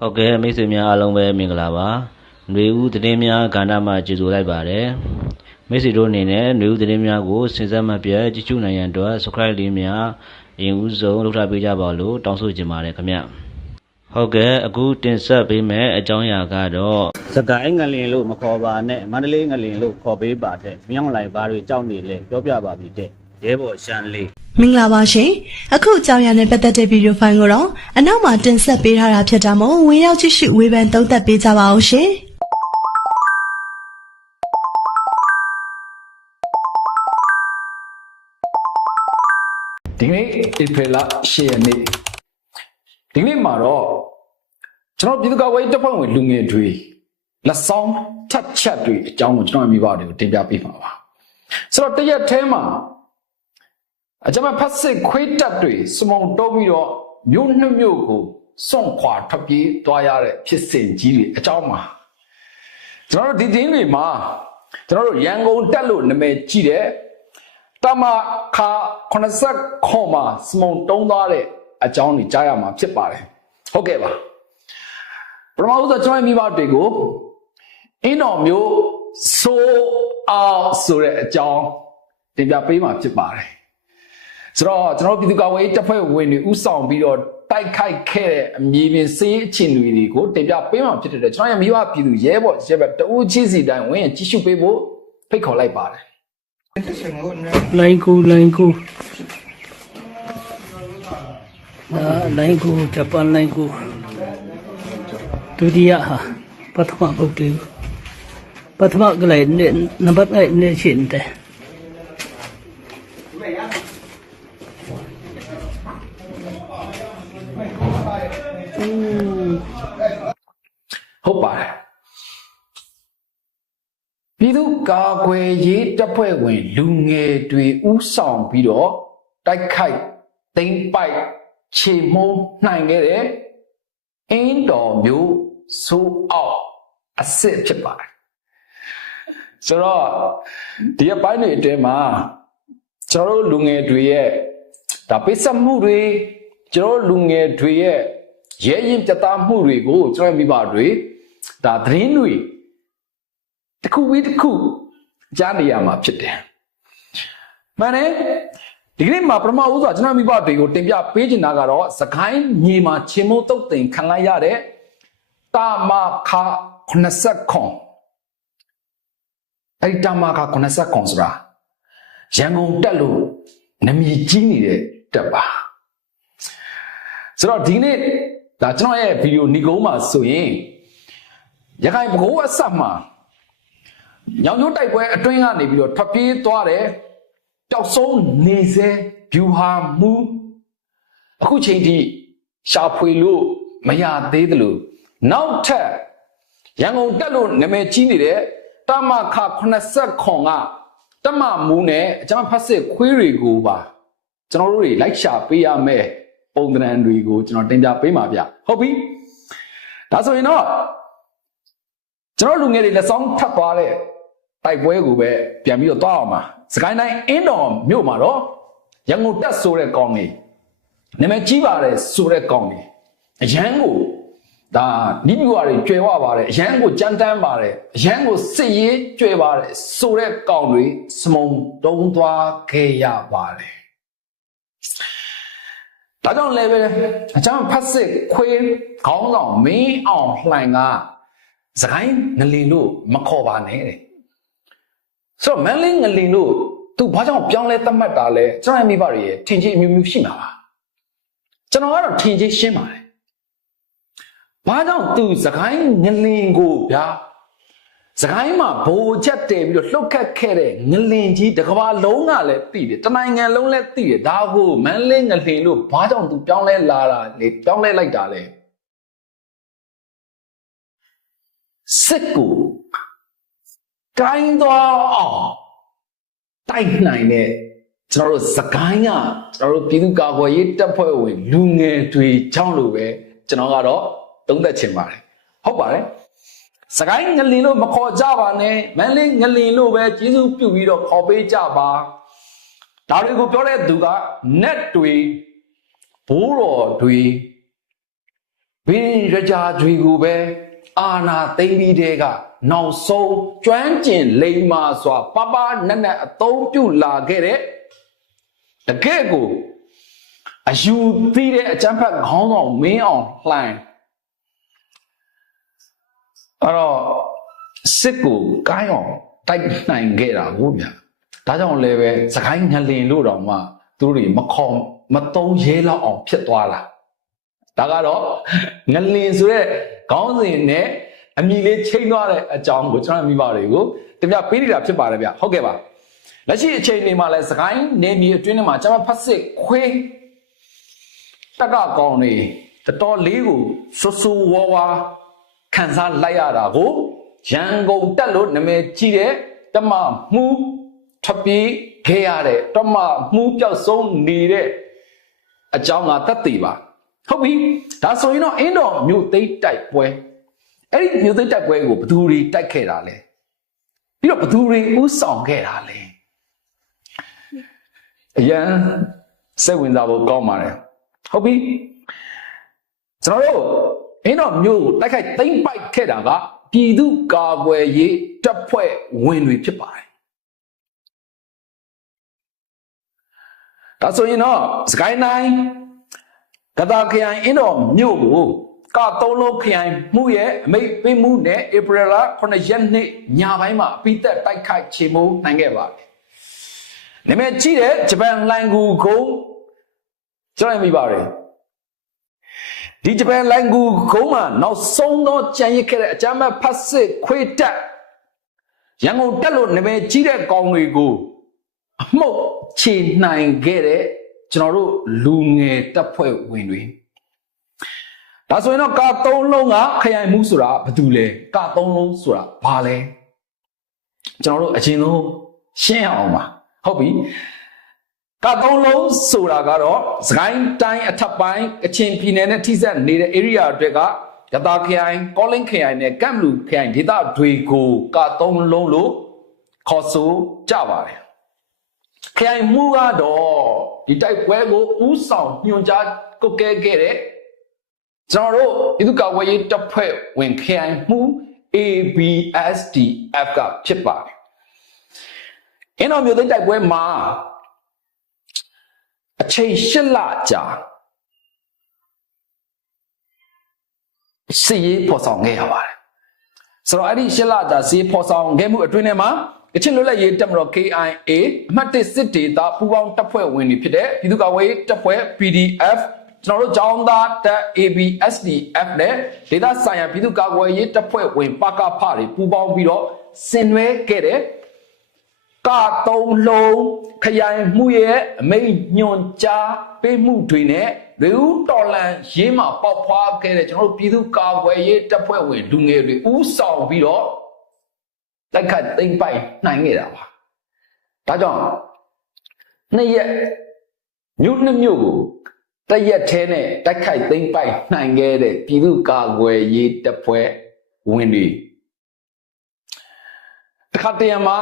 ဟုတ်ကဲ့မိတ်ဆွေများအားလုံးပဲမင်္ဂလာပါຫນွေဦးသတင်းများကဏ္ဍမှာကြိုဆိုလိုက်ပါတယ်မိတ်ဆွေတို့အနေနဲ့ຫນွေဦးသတင်းများကိုစဉ်ဆက်မပြတ်ကြည့်ရှုနိုင်ရန်အတွက် subscribe လေးများအရင်ဦးဆုံးလုပ်ထားပေးကြပါလို့တောင်းဆိုချင်ပါတယ်ခင်ဗျဟုတ်ကဲ့အခုတင်ဆက်ပေးမယ့်အကြောင်းအရာကတော့စကိုင်းငလင်လို့မခေါ်ပါနဲ့မန္တလေးငလင်လို့ခေါ်ပေးပါတဲ့မြောင်းလိုက်ဘာတွေကြောက်နေလဲပြောပြပါပြီတဲ့ ရဲဘော်ရှမ်းလေးမင်္ဂလာပါရှင်အခုအကြောင်းအရာနဲ့ပတ်သက်တဲ့ဗီဒီယိုဖိုင်ကိုတော့အနောက်မှာတင်ဆက်ပေးထားတာဖြစ်တာမို့ဝင်ရောက်ကြည့်ရှုဝေဖန်သုံးသပ်ပေးကြပါအောင်ရှင်ဒီနေ့ဧပြီလ10ရက်နေ့ဒီနေ့မှာတော့ကျွန်တော်ပြည်သူ့ကာကွယ်ရေးတပ်ဖွဲ့ဝင်လူငယ်တွေလက်ဆောင်ထက်ချက်တွေအကြောင်းကိုကျွန်တော်မိဘတွေကိုတင်ပြပေးမှာပါဆိုတော့တရက်ထဲမှာ အကြမ်းဖက်စစ်ခွေးတပ်တွေစမုံတုံးပြီးတော့မြို့နှစ်မြို့ကိုစွန့်ခွာထွက်ပြေးသွားရတဲ့ဖြစ်စဉ်ကြီးတွေအကြောင်းမှာကျွန်တော်တို့ဒီတင်းတွေမှာကျွန်တော်တို့ရန်ကုန်တက်လို့နာမည်ကြီးတဲ့တမခါ80ခေါ်မှာစမုံတုံးသွားတဲ့အကြောင်းကိုကြားရမှာဖြစ်ပါတယ်ဟုတ်ကဲ့ပါပထမဦးဆုံးကျွန်တော်မိဘတွေကိုအင်းတော်မျိုးဆိုအောင်ဆိုတဲ့အကြောင်းတင်ပြပေးမှာဖြစ်ပါတယ် ဆိုတော့ကျွန်တော်ပြည်သူ့ကာကွယ်ရေးတပ်ဖွဲ့ဝင်တွေဥဆောင်ပြီးတော့တိုက်ခိုက်ခဲ့တဲ့အမည်ပြင်စေးအခြေအနေတွေကိုတင်ပြပေးမှာဖြစ်တဲ့အတွက်ကျွန်တော်ရဲ့မိဘပြည်သူရဲဘော်ရဲဘက်တဦးချင်းစီတိုင်းဝင်ရင်ကြည့်ရှုပေးဖို့ဖိတ်ခေါ်လိုက်ပါတယ်လိုင်းကိုလိုင်းကိုအာလိုင်းကိုဂျပန်လိုင်းကိုဒုတိယဟာပထမဘုတ်တူပထမကလေးနဲ့နံပါတ်1နဲ့ရှင်းတယ် ဟုတ်ပါတယ်ပြည်သူ့ ကာကွယ်ရေးတပ်ဖွဲ့ဝင်လူငယ်တွေဥဆောင်ပြီးတော့တိုက်ခိုက်သိမ်းပိုက်ခြေမုံနိုင်ခဲ့တဲ့အင်းတော်မျိုးဆိုးအောက်အစ်စ်ဖြစ်ပါတယ်ဆိုတော့ဒီအပိုင်းတွေအတွင်းမှာကျွန်တော်တို့လူငယ်တွေရဲ့ဒါပိစမှုတွေကျွန်တော်တို့လူငယ်တွေရဲ့ရဲရင်ပြတာမှုတွေကိုကျွန်တော်မိဘတွေဒါသတင်းတွေ တစ်ခုပြီးတစ်ခုကြားနေရမှာဖြစ်တယ်။မှန်တယ်ဒီကနေ့မှာပထမဦးစွာကျွန်တော်မိဘတွေကိုတင်ပြပေးချင်တာကတော့သခိုင်းမြေမှာချင်းမိုးတုတ်တင်ခံလိုက်ရတဲ့တာမခ90ခွန်အဲ့ဒီတာမခ90ခွန်ဆိုတာရန်ကုန်တက်လို့နမီကြီးနေတဲ့တက်ပါဆိုတော့ဒီနေ့ဒါကျွန်တော်ရဲ့ဗီဒီယိုညီကုန်းမှာဆိုရင်ရခိုင်ဘကိုးအဆက်မှာ ညောင်ညိုးတိုက်ပွဲအတွင်းကနေပြီးတော့ထွက်ပြေးသွားတယ်ပျောက်ဆုံးနေစေဗျူဟာမူအခုချိန်ထိရှာဖွေလို့မရသေးသလိုနောက်ထပ်ရန်ကုန်တက်လို့နာမည်ကြီးနေတဲ့တမခ80ခွန်ကတမမူနဲ့အကြမ်းဖက်စစ်ခွေးတွေကိုပါကျွန်တော်တို့တွေလိုက်ရှာပေးရမယ်ပုံသဏ္ဍာန်တွေကိုကျွန်တော်တင်ပြပေးမှာဗျဟုတ်ပြီဒါဆိုရင်တော့ကျွန်တော်လူငယ်တွေလက်ဆောင်ထပ်သွားတဲ့ တိုက်ပွဲကိုပဲပြန်ပြီးတော့သွားအောင်ပါစကိုင်းတိုင်းအင်းတော်မြို့မှာတော့ရန်ကုန်တက်ဆိုတဲ့ကောင်းနေနာမည်ကြီးပါတယ်ဆိုတဲ့ကောင်းနေအရန်ကိုဒါနိဗျူဟာတွေကျွဲဝပါတယ်အရန်ကိုကြမ်းတမ်းပါတယ်အရန်ကိုစစ်ရေးကျွဲပါတယ်ဆိုတဲ့ကောင်းတွေစမုံတုံးသွားခဲ့ရပါတယ်ဒါကြောင့်လည်းပဲအချမ်းဖတ်စစ်ခွေးခေါင်းဆောင်မင်းအောင်လှိုင်ကစကိုင်းငလင်လို့မခေါ်ပါနဲ့တဲ့ ဆိုတော့မန်လေးငလင်လို့သူဘာကြောင့်ပြောင်းလဲသတ်မှတ်တာလဲကျွန်တော်ရဲ့မိဘတွေရဲ့ထင်ကြီးအမျိုးမျိုးရှိမှာပါကျွန်တော်ကတော့ထင်ကြီးရှင်းပါတယ်ဘာကြောင့်သူစကိုင်းငလင်ကိုဗျာစကိုင်းမှာဘိုးချက်တယ်ပြီးတော့လှုပ်ခတ်ခဲ့တဲ့ငလင်ကြီးတစ်ကမ္ဘာလုံးကလည်းသိတယ်တနိုင်ငံလုံးလည်းသိတယ်ဒါကိုမန်လေးငလင်လို့ဘာကြောင့်သူပြောင်းလဲလာတာလေပြောင်းလဲလိုက်တာလဲစစ်ကို ကိုင်းသွားအောင်တိုက်နိုင်တဲ့ကျွန်တော်တို့စကိုင်းကကျွန်တော်တို့ပြည်သူ့ကာကွယ်ရေးတပ်ဖွဲ့ဝင်လူငယ်တွေကြောင့်လို့ပဲကျွန်တော်ကတော့သုံးသက်ချင်ပါတယ်ဟုတ်ပါတယ်စကိုင်းငလင်လို့မခေါ်ကြပါနဲ့မန်လေးငလင်လို့ပဲကျေးဇူးပြုပြီးတော့ခေါ်ပေးကြပါဒါတွေကိုပြောတဲ့သူက net တွေဘိုးတော်တွေဘင်းရကြကြွေကိုပဲအာနာသိမ့်ပြီးတဲ့က နောက်ဆုံးကျွမ်းကျင်လိမ္မာစွာပပနက်နက်အသုံးပြုလာခဲ့တဲ့တကယ့်ကိုအယူသီးတဲ့အကျံဖတ်ခေါင်းဆောင်မင်းအောင်လှိုင်းအဲ့တော့စစ်ကိုကိုင်းအောင်တိုက်နိုင်ခဲ့တာဟုတ်ဗျာဒါကြောင့်လည်းပဲစကိုင်းငလင်လို့တော့မှသူတို့တွေမခေါ်မသုံးရဲလောက်အောင်ဖြစ်သွားတာဒါကတော့ငလင်ဆိုတဲ့ခေါင်းစဉ်နဲ့ အမိလေးချိန်သွားတဲ့အကြောင်းကိုကျွန်တော်မိဘတွေကိုတင်ပြပေးနေတာဖြစ်ပါတယ်ဗျဟုတ်ကဲ့ပါလက်ရှိအချိန်တွေမှာလည်းစကိုင်းနေမြေအတွင်းထဲမှာကျွန်မဖတ်စစ်ခွေးတက်ကကောင်းနေတော်တော်လေးကိုဆူဆူဝါဝါခန်းစားလိုက်ရတာကိုရန်ကုန်တက်လို့နာမည်ကြီးတဲ့တမမှုထပ်ပြီးခဲ့ရတဲ့တမမှုပြောက်ဆုံးနေတဲ့အကြောင်းကတတ်သိပါဟုတ်ပြီဒါဆိုရင်တော့အင်းတော်မြို့သိမ်းတိုက်ပွဲ အဲ့ဒီမြို့သိမ်းတိုက်ပွဲကိုဘယ်သူတွေတိုက်ခဲ့တာလဲပြီးတော့ဘယ်သူတွေဥဆောင်ခဲ့တာလဲအရန်စိတ်ဝင်စားဖို့ကောင်းပါတယ်ဟုတ်ပြီကျွန်တော်တို့အင်းတော်မြို့ကိုတိုက်ခိုက်သိမ်းပိုက်ခဲ့တာကပြည်သူကာကွယ်ရေးတပ်ဖွဲ့ဝင်တွေဖြစ်ပါတယ်ဒါဆိုရင်တော့စကိုင်းတိုင်းကတာခရိုင်အင်းတော်မြို့ကို ကသုံးလုံးခရိုင်မှုရဲ့အမိတ်ပေးမှုနဲ့ဧပြီလ9ရက်နေ့ညပိုင်းမှာအပိသက်တိုက်ခိုက်ချေမှုနိုင်ခဲ့ပါတယ်။နာမည်ကြီးတဲ့ဂျပန်လိုင်ဂူကိုကျွန်တော်မိပါတယ်။ဒီဂျပန်လိုင်ဂူကုန်းမှာနောက်ဆုံးသောကြံရစ်ခဲ့တဲ့အကြမ်းမဲ့ဖတ်စစ်ခွေးတက်ရန်ကုန်တက်လို့နာမည်ကြီးတဲ့ကောင်တွေကိုအမှုတ်ချေနိုင်ခဲ့တဲ့ကျွန်တော်တို့လူငယ်တပ်ဖွဲ့ဝင်တွေ ဒါဆိုရင်တော့ကာသုံးလုံးကခရိုင်မှုဆိုတာဘာတူလဲကာသုံးလုံးဆိုတာဘာလဲကျွန်တော်တို့အချင်းဆုံးရှင်းအောင်ပါဟုတ်ပြီကာသုံးလုံးဆိုတာကတော့စကိုင်းတိုင်းအထက်ပိုင်းအချင်းပြည်နယ်နဲ့ထိစပ်နေတဲ့ area အတွက်ကကတာခရိုင်ကောလင်းခရိုင်နဲ့ကမ်လူခရိုင်ဒေသတွေကိုကာသုံးလုံးလို့ခေါ်ဆိုကြပါတယ်ခရိုင်မှုကတော့ဒီတိုက်ပွဲကိုဥဆောင်ညွှန်ကြားကုတ်ကဲခဲ့တဲ့ ကျွန်တော်တို့ပြည်သူ့ကာကွယ်ရေးတပ်ဖွဲ့ဝင်ခရိုင်မှု ABSDF ကဖြစ်ပါတယ်။အင်းတော်မျိုးသိန်းတိုက်ပွဲမှာအချိန်၈လကြာစီရေးပေါ်ဆောင်ခဲ့ရပါတယ်။ဆိုတော့အဲ့ဒီ၈လကြာစီးပေါ်ဆောင်ခဲ့မှုအတွင်းထဲမှာကချင်လွတ်လပ်ရေးတပ်မတော် KIA အမှတ်၁စစ်ဒေသပူးပေါင်းတပ်ဖွဲ့ဝင်တွေဖြစ်တဲ့ပြည်သူ့ကာကွယ်ရေးတပ်ဖွဲ့ PDF ကျွန်တော်တို့ကျောင်းသားတပ် ABSDF နဲ့ဒေသဆိုင်ရာပြည်သူ့ကာကွယ်ရေးတပ်ဖွဲ့ဝင်ပကဖတွေပူးပေါင်းပြီးတော့ဆင်နွှဲခဲ့တဲ့ကသုံးလုံးခရိုင်မှုရဲ့အမိန့်ညွန်ကြားပေးမှုတွေနဲ့လူဦးတော်လန်ရေးမှာပေါက်ဖွားခဲ့တဲ့ကျွန်တော်တို့ပြည်သူ့ကာကွယ်ရေးတပ်ဖွဲ့ဝင်လူငယ်တွေဥဆောင်ပြီးတော့တိုက်ခတ်သိမ့်ပိုက်နိုင်ခဲ့တာပါဒါကြောင့်နှစ်ရက်မြို့နှစ်မြို့ကို တရက်ထဲနဲ့တိုက်ခိုက်သိမ့်ပိုက်နိုင်ခဲ့တဲ့ပြည်သူ့ကာကွယ်ရေးတပ်ဖွဲ့ဝင်တွေတစ်ခါတည်းမှာ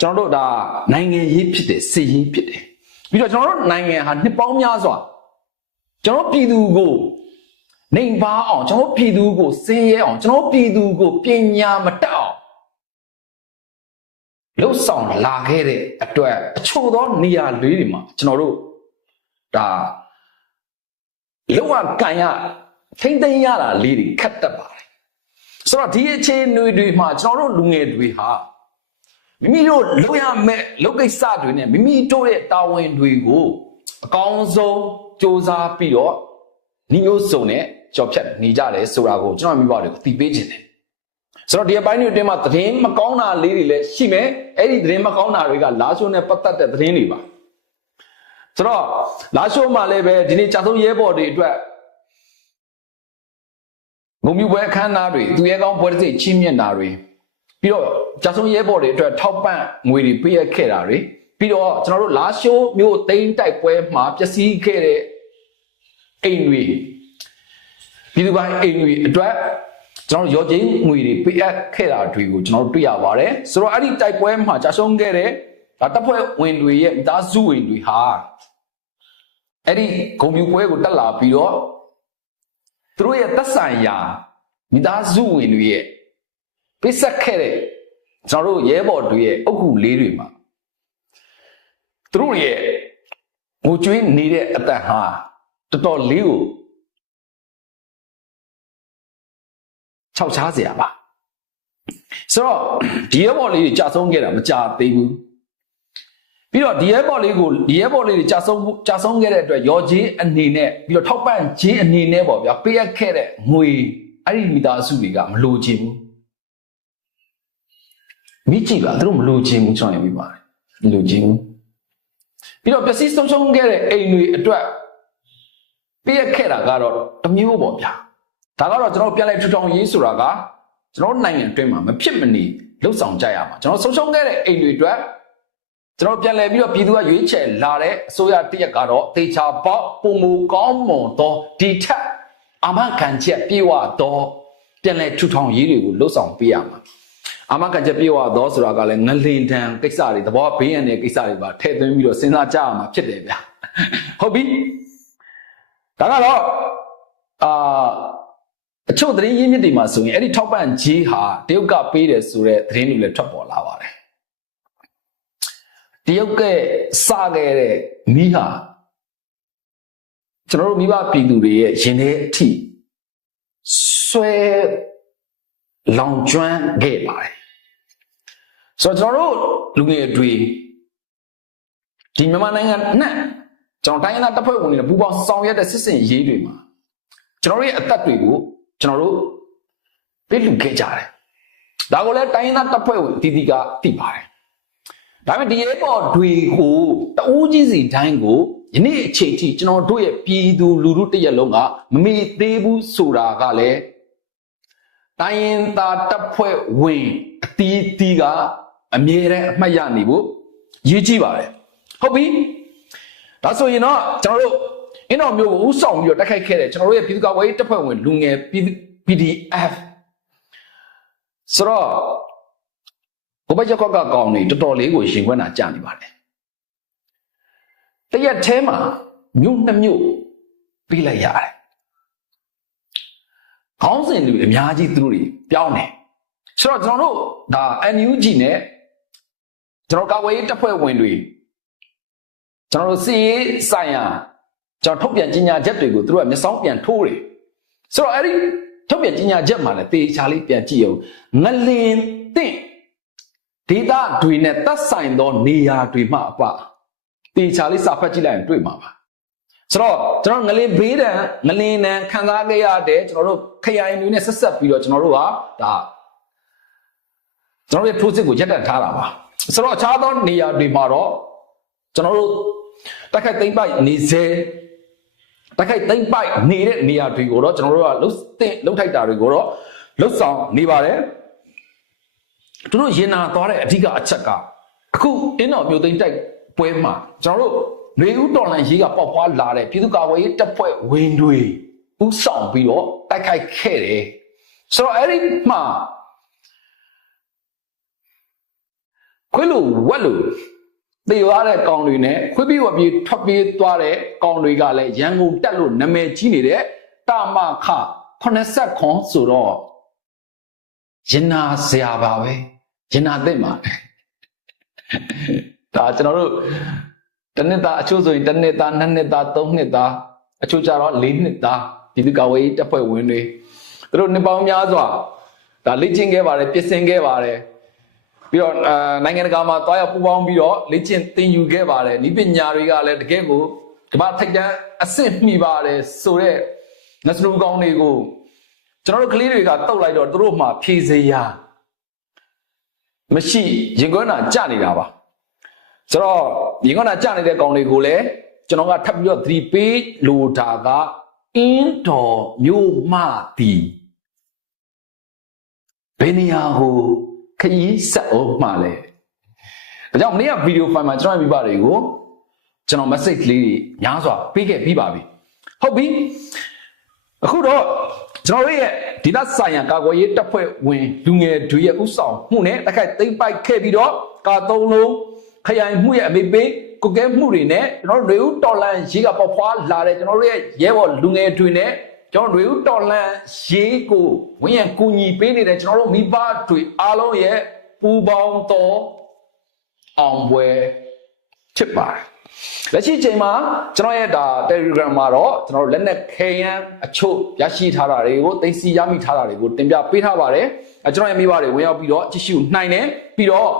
ကျွန်တော်တို့ဒါနိုင်ငံရေးဖြစ်တယ်စစ်ရေးဖြစ်တယ်ပြီးတော့ကျွန်တော်တို့နိုင်ငံဟာနှစ်ပေါင်းများစွာကျွန်တော်ပြည်သူကိုနေပါအောင်ကျွန်တော်ပြည်သူကိုစင်းရဲအောင်ကျွန်တော်ပြည်သူကိုပညာမတတ်အောင်လှုပ်ဆောင်လာခဲ့တဲ့အတွက်အချို့သောနေရာလေးတွေမှာကျွန်တော်တို့ဒါ လောက်အကန်ရထိမ့်သိမ်းရတာလေးတွေခက်တတ်ပါတယ်ဆိုတော့ဒီအခြေအနေတွေမှာကျွန်တော်တို့လူငယ်တွေဟာမိမိတို့လုပ်ရမယ့်လုပ်ကိစ္စတွေနဲ့မိမိတို့ရဲ့တာဝန်တွေကိုအကောင်းဆုံးစ조사ပြီးတော့ညီမျိုးစုံနဲ့ကြော်ဖြတ်နေကြတယ်ဆိုတာကိုကျွန်တော်မိဘတွေကိုသိပေးခြင်းတယ်ဆိုတော့ဒီအပိုင်းတွေအတွင်းမှာသတင်းမကောင်းတာလေးတွေလည်းရှိမယ်အဲ့ဒီသတင်းမကောင်းတာတွေကလာရှိုးနဲ့ပတ်သက်တဲ့သတင်းတွေပါ ဆိုတော့လာရှိုးမှာလည်းပဲဒီနေ့ကြာဆုံးရဲဘော်တွေအတွက်ငုံမြူပွဲအခမ်းအနားတွေသူရဲကောင်းပွဲတစ်စိတ်ချင်းမြင့်တာတွေပြီးတော့ကြာဆုံးရဲဘော်တွေအတွက်ထောက်ပံ့ငွေတွေပေးရခဲ့တာတွေပြီးတော့ကျွန်တော်တို့လာရှိုးမြို့သိန်းတိုက်ပွဲမှာပျက်စီးခဲ့တဲ့အိမ်တွေပြည်သူပိုင်းအိမ်တွေအတွက်ကျွန်တော်တို့ရောချင်းငွေတွေပေးအပ်ခဲ့တာတွေကိုကျွန်တော်တို့တွေ့ရပါတယ်ဆိုတော့အဲ့ဒီတိုက်ပွဲမှာကြာဆုံးခဲ့တဲ့ဒါတပ်ဖွဲ့ဝင်တွေရဲ့မိသားစုဝင်တွေဟာ အဲ့ဒီဂုံပြူပွဲကိုတက်လာပြီးတော့ သူတို့ရဲ့သက်ဆိုင်ရာမိသားစုဝင်တွေရဲ့ပိဆက်ခဲ့တဲ့ကျွန်တော်တို့ရဲဘော်တွေရဲ့အုတ်ကူလေးတွေမှာသူတို့ရဲ့ငိုကြွေးနေတဲ့အတန်ဟာတော်တော်လေးကိုခြောက်ချားเสียပါဆိုတော့ဒီရဲဘော်လေးတွေကြာဆုံးခဲ့တာမကြာသေးဘူး ပြီးတော့ဒီရဲဘော်လေးကိုဒီရဲဘော်လေးတွေကြာဆုံးကြာဆုံးခဲ့တဲ့အတွက်ရော်ကြီးအနေနဲ့ပြီးတော့ထောက်ပံ့ကြီးအနေနဲ့ပေါ့ဗျာပေးရခဲ့တဲ့ငွေအဲ့ဒီမိသားစုတွေကမလိုချင်ဘူးမိကြည့်ပါသူတို့မလိုချင်ဘူးကျွန်တော်ရင်ပြပါတယ်မလိုချင်ဘူးပြီးတော့ပျက်စီးဆုံးရှုံးခဲ့တဲ့အိမ်တွေအတွက်ပေးရခဲ့တာကတော့တစ်မျိုးပေါ့ဗျာဒါကတော့ကျွန်တော်ပြန်လဲထူထောင်ရေးဆိုတာကကျွန်တော်နိုင်ငံအတွင်းမှာမဖြစ်မနေလှုပ်ဆောင်ကြရမှာကျွန်တော်ဆုံးရှုံးခဲ့တဲ့အိမ်တွေအတွက် ကျွန်တော်ပြန်လဲပြီးတော့ပြည်သူကရွေးချယ်လာတဲ့အစိုးရတရက်ကတော့တေချာပေါက်ပုံမူကောင်းမွန်သောဒီထက်အာမခံချက်ပြေဝသောပြန်လဲထူထောင်ရေးတွေကိုလှုပ်ဆောင်ပေးရမှာအာမခံချက်ပြေဝသောဆိုတာကလည်းငလင်တန်ကိစ္စတွေသဘောဘေးရန်တဲ့ကိစ္စတွေပါထည့်သွင်းပြီးတော့စဉ်းစားကြရမှာဖြစ်တယ်ဗျာဟုတ်ပြီဒါကတော့အာအချို့သတင်းရင်းမြစ်တွေမှာဆိုရင်အဲ့ဒီထောက်ပံ့ကြီးဟာတရုတ်ကပေးတယ်ဆိုတဲ့သတင်းတွေလည်းထွက်ပေါ်လာပါ တယ်တရုတ်ကစခဲ့တဲ့မိဟာကျွန်တော်တို့မိဘပြည်သူတွေရဲ့ရင်ထဲအထိဆွဲလောင်ကျွမ်းခဲ့ပါတယ်ဆိုတော့ကျွန်တော်တို့လူငယ်တွေဒီမြန်မာနိုင်ငံနဲ့ကျွန်တော်တိုင်းရင်းသားတပ်ဖွဲ့ဝင်တွေနဲ့ပူးပေါင်းဆောင်ရွက်တဲ့စစ်စင်ရေးတွေမှာကျွန်တော်တို့ရဲ့အသက်တွေကိုကျွန်တော်တို့ပြည့်လူခဲ့ကြတယ်ဒါကိုလည်းတိုင်းရင်းသားတပ်ဖွဲ့ဝင်တီတီကသိပါတယ် ဒါပေမဲ့ဒီရဲဘော်တွေကိုတအူးကြီးစီတိုင်းကိုယနေ့အချိန်ထိကျွန်တော်တို့ရဲ့ပြည်သူလူထုတစ်ရက်လုံးကမမေ့သေးဘူးဆိုတာကလည်းတိုင်းရင်းသားတပ်ဖွဲ့ဝင်အတီးတီးကအမြဲတမ်းအမှတ်ရနေဖို့ရည်ကြည့်ပါတယ်ဟုတ်ပြီဒါဆိုရင်တော့ကျွန်တော်တို့အင်းတော်မျိုးကိုဥဆောင်ပြီးတော့တိုက်ခိုက်ခဲ့တဲ့ကျွန်တော်တို့ရဲ့ပြည်သူ့ကာကွယ်ရေးတပ်ဖွဲ့ဝင်လူငယ် PDF ဆိုတော့ ဘဘချက်ကောက်ကကောင်းနေတော်တော်လေးကိုရှင်ခွန်းတာကြာနေပါတယ်တရက်แท้မှာမြို့နှစ်မြို့ပြီးလိုက်ရတယ်ခေါင်းစဉ်တွေအများကြီးသူတို့တွေပြောင်းတယ်ဆိုတော့ကျွန်တော်တို့ဒါ NUG နဲ့ကျွန်တော်ကာကွယ်ရေးတပ်ဖွဲ့ဝင်တွေကျွန်တော်တို့စီရေးဆိုင်ရာကျွန်တော်ထုတ်ပြန်ကြီးညာချက်တွေကိုသူတို့ကမျက်စောင်းပြန်ထိုးတယ်ဆိုတော့အဲ့ဒီထုတ်ပြန်ကြီးညာချက်မှာလည်းတေချာလေးပြန်ကြည့်အောင်ငလင်တင့် ဒေတာတွေနဲ့သက်ဆိုင်သောနေရာတွေမှအပတေချာလေးစာဖတ်ကြည့်လိုက်ရင်တွေ့မှာပါဆိုတော့ကျွန်တော်ငလင်ဘေးဒဏ်ငလင်နံခံစားခဲ့ရတဲ့ကျွန်တော်တို့ခရိုင်တွေနဲ့ဆက်ဆက်ပြီးတော့ကျွန်တော်တို့ကဒါကျွန်တော်တို့ရဲ့ process ကိုရက်တက်ထားတာပါဆိုတော့အခြားသောနေရာတွေမှာတော့ကျွန်တော်တို့တက်ခိုက်သိမ့်ပိုက်နေစေတက်ခိုက်သိမ့်ပိုက်နေတဲ့နေရာတွေကိုတော့ကျွန်တော်တို့ကလှုပ်တဲ့လှုပ်ထိုက်တာတွေကိုတော့လှုပ်ဆောင်နေပါတယ် သူတို့ရင်နာသွားတဲ့အဓိကအချက်ကအခုအင်းတော်မျိုးသိမ့်တိုက်ပွဲမှာကျွန်တော်တို့နေဦးတော်လန်ရေးကပေါက်ပွားလာတဲ့ပြည်သူ့ကာကွယ်ရေးတပ်ဖွဲ့ဝင်တွေဥဆောင်ပြီးတော့တိုက်ခိုက်ခဲ့တယ်ဆိုတော့အဲ့ဒီမှာခွေးလိုဝက်လိုသေသွားတဲ့ကောင်တွေနဲ့ခွေးပြီးဝက်ပြီးထွက်ပြေးသွားတဲ့ကောင်တွေကလည်းရန်ကုန်တက်လို့နာမည်ကြီးနေတဲ့တမခ80ခွန်ဆိုတော့ ရင်နာစရာပါပဲရင်နာသိမ့်ပါဒါကျွန်တော်တို့တစ်နှစ်သားအချို့ဆိုရင်တစ်နှစ်သားနှစ်နှစ်သားသုံးနှစ်သားအချို့ကြတော့လေးနှစ်သားဒီလူကဝေးတပ်ဖွဲ့ဝင်တွေသူတို့နှစ်ပေါင်းများစွာဒါလေ့ကျင့်ခဲ့ပါတယ်ပြင်ဆင်ခဲ့ပါတယ်ပြီးတော့အာနိုင်ငံတကာမှာတွားရောက်ပူးပေါင်းပြီးတော့လေ့ကျင့်သင်ယူခဲ့ပါတယ်ဤပညာတွေကလည်းတကယ်ကိုကမ္ဘာထိုက်တန်းအဆင့်မိပါတယ်ဆိုတော့ငစလူကောင်းတွေကို ကျွန်တော်တို့ကလေးတွေကတုတ်လိုက်တော့သူတို့မှဖြည့်စရာမရှိရင်ကွန်းတာကြနေတာပါဆိုတော့ရင်ကွန်းတာကြနေတဲ့ကောင်တွေကိုလည်းကျွန်တော်ကထပ်ပြီးတော့သတိပေးလိုတာကအင်းတော်မြို့မတီဘယ်နေရာကိုခရီးဆက်အောင်မှာလဲဒါကြောင့်မနေ့ကဗီဒီယိုဖိုင်မှာကျွန်တော်မိဘတွေကိုကျွန်တော် message လေးတွေညားစွာပေးခဲ့ပြီးပါပြီဟုတ်ပြီအခုတော့ ကျွန်တော်တို့ရဲ့ဒီလက်ဆိုင်ရာကာကွယ်ရေးတပ်ဖွဲ့ဝင်လူငယ်တွေရဲ့ဥဆောင်မှုနဲ့တစ်ခါသိမ့်ပိုက်ခဲ့ပြီးတော့ကာသုံးလုံးခရိုင်မှုရဲ့အမေပေးကုကဲမှုတွေနဲ့ကျွန်တော်တို့ရေဦးတော်လန်ရေးကပေါက်ဖွာလာတဲ့ကျွန်တော်တို့ရဲ့ရဲဘော်လူငယ်တွေနဲ့ကျွန်တော်တို့တော်လန်ရေးကိုဝင်းရကူညီပေးနေတဲ့ကျွန်တော်တို့မိဘတွေအားလုံးရဲ့ပူပေါင်းတော်အောင်ပွဲဖြစ်ပါတယ် လက်ရှိချိန်မှာကျွန်တော်ရဲ့ဒါ Telegram မှာတော့ကျွန်တော်တို့လက်နက်ခဲယမ်းအချို့ရရှိထားတာတွေကိုသိသိရမိထားတာတွေကိုတင်ပြပေးထားပါတယ်အဲကျွန်တော်ရဲ့မိဘတွေဝင်ရောက်ပြီးတော့ကြည့်ရှုနိုင်တယ်ပြီးတော့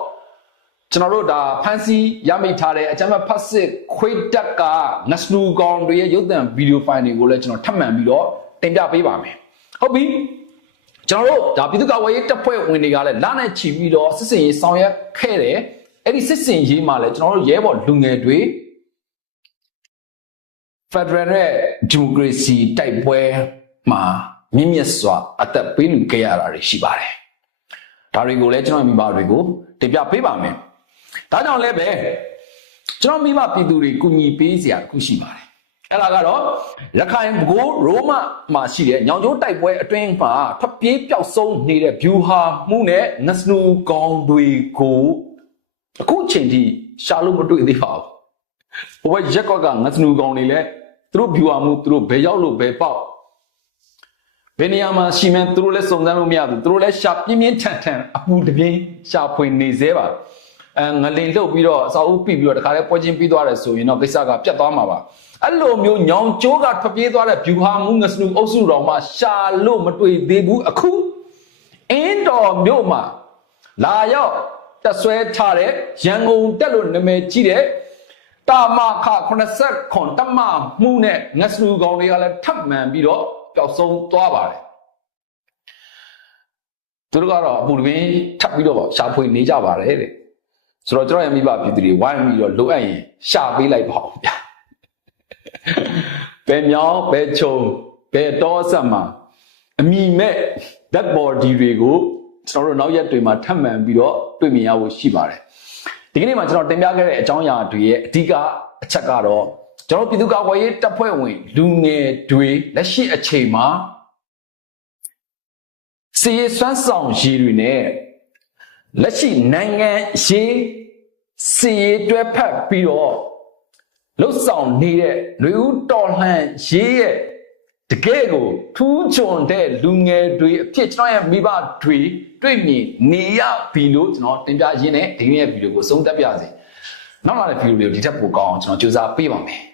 ကျွန်တော်တို့ဒါဖန်စီရမိထားတဲ့အကြမ်းဖတ်စစ်ခွေးတက်ကနစနူကောင်တွေရဲ့ရုပ်သံဗီဒီယိုဖိုင်တွေကိုလည်းကျွန်တော်ထပ်မံပြီးတော့တင်ပြပေးပါမယ်ဟုတ်ပြီကျွန်တော်တို့ဒါပြည်သူ့ကာကွယ်ရေးတပ်ဖွဲ့ဝင်တွေကလည်းလာနဲ့ချီပြီးတော့စစ်စင်ရေးဆောင်ရွက်ခဲ့တယ်အဲ့ဒီစစ်စင်ရေးမှာလည်းကျွန်တော်တို့ရဲဘော်လူငယ်တွေ Federal နဲ့ဒီမိုကရေစီတိုက်ပွဲမှာမြင့်မြတ်စွာအသက်ပေးလူခဲ့ရတာတွေရှိပါတယ်။ဒါတွေကိုလည်းကျွန်တော်မိဘတွေကိုတင်ပြပေးပါမယ်။ဒါကြောင့်လည်းပဲကျွန်တော်မိဘပြည်သူတွေကူညီပေးစရာတစ်ခုရှိပါတယ်။အဲ့ဒါကတော့ရခိုင်ဘကိုးရိုးမမှာရှိတဲ့ညောင်ကျိုးတိုက်ပွဲအတွင်းမှာဖျပြေးပျောက်ဆုံးနေတဲ့ဗျူဟာမှုနဲ့ငစနူကောင်တွေကိုအခုချိန်ထိရှာလို့မတွေ့သေးပါဘူး။ဘဝရက်ကွက်ကငစနူကောင်တွေလည်း သူတို့ view မှုသူတို့ဘယ်ရောက်လို့ဘယ်ပေါက်ဘယ်နေရာမှာရှိမှန်းသူတို့လည်းစုံစမ်းလို့မရဘူးသူတို့လည်းရှာပြင်းပြင်းထန်ထန်အပူတပြင်းရှာဖွေနေသေးပါအဲငလင်လှုပ်ပြီးတော့အစာအုပ်ပြပြီးတော့တခါလဲပွဲချင်းပြီးသွားတယ်ဆိုရင်တော့ကိစ္စကပြတ်သွားမှာပါအဲ့လိုမျိုးညောင်ကျိုးကထွက်ပြေးသွားတဲ့ view ဟာမှုငစနူအုပ်စုတော်မှာရှာလို့မတွေ့သေးဘူးအခုအင်းတော်မြို့မှာလာရောက်တက်ဆွဲထားတဲ့ရန်ကုန်တက်လို့နာမည်ကြီးတဲ့ တာမခ80ခွန်တမမှုနဲ့ငစနူကောင်တွေကလည်းထပ်မံပြီးတော့ပျောက်ဆုံးသွားပါတယ်သူတို့ကတော့အပူတပင်းထပ်ပြီးတော့ရှာဖွေနေကြပါတယ်တဲ့ဆိုတော့ကျွန်တော်ရဲ့မိဘပြည်သူတွေဝိုင်းပြီးတော့လိုအပ်ရင်ရှာပေးလိုက်ပါဦးဗျာဘယ်မြောင်းဘယ်ချုံဘယ်တော့ဆက်မှာအမိမဲ့ back body တွေကိုကျွန်တော်တို့နောက်ရက်တွေမှာထပ်မံပြီးတော့တွေ့မြင်ရဖို့ရှိပါတယ် ဒီကနေ့မှာကျွန်တော်တင်ပြခဲ့တဲ့အကြောင်းအရာတွေရဲ့အဓိကအချက်ကတော့ကျွန်တော်ပြည်သူ့ကာကွယ်ရေးတပ်ဖွဲ့ဝင်လူငယ်တွေလက်ရှိအချိန်မှာစီရေးစွမ်းဆောင်ရည်တွေနဲ့လက်ရှိနိုင်ငံရေးစီရေးတွဲဖက်ပြီးတော့လှုပ်ဆောင်နေတဲ့လူဦးတော်လှန်ရေးရဲ့ တကယ်ကိုထူးချွန်တဲ့လူငယ်တွေအဖြစ်ကျွန်တော်ရဲ့မိဘတွေတွေ့မြင်နေရပြီလို့ကျွန်တော်တင်ပြရင်းနဲ့ဒီနေ့ရဲ့ဗီဒီယိုကိုဆုံးသက်ပြစေ။နောက်လာတဲ့ဗီဒီယိုလေးကိုဒီထက်ပိုကောင်းအောင်ကျွန်တော်ကြိုးစားပေးပါမယ်။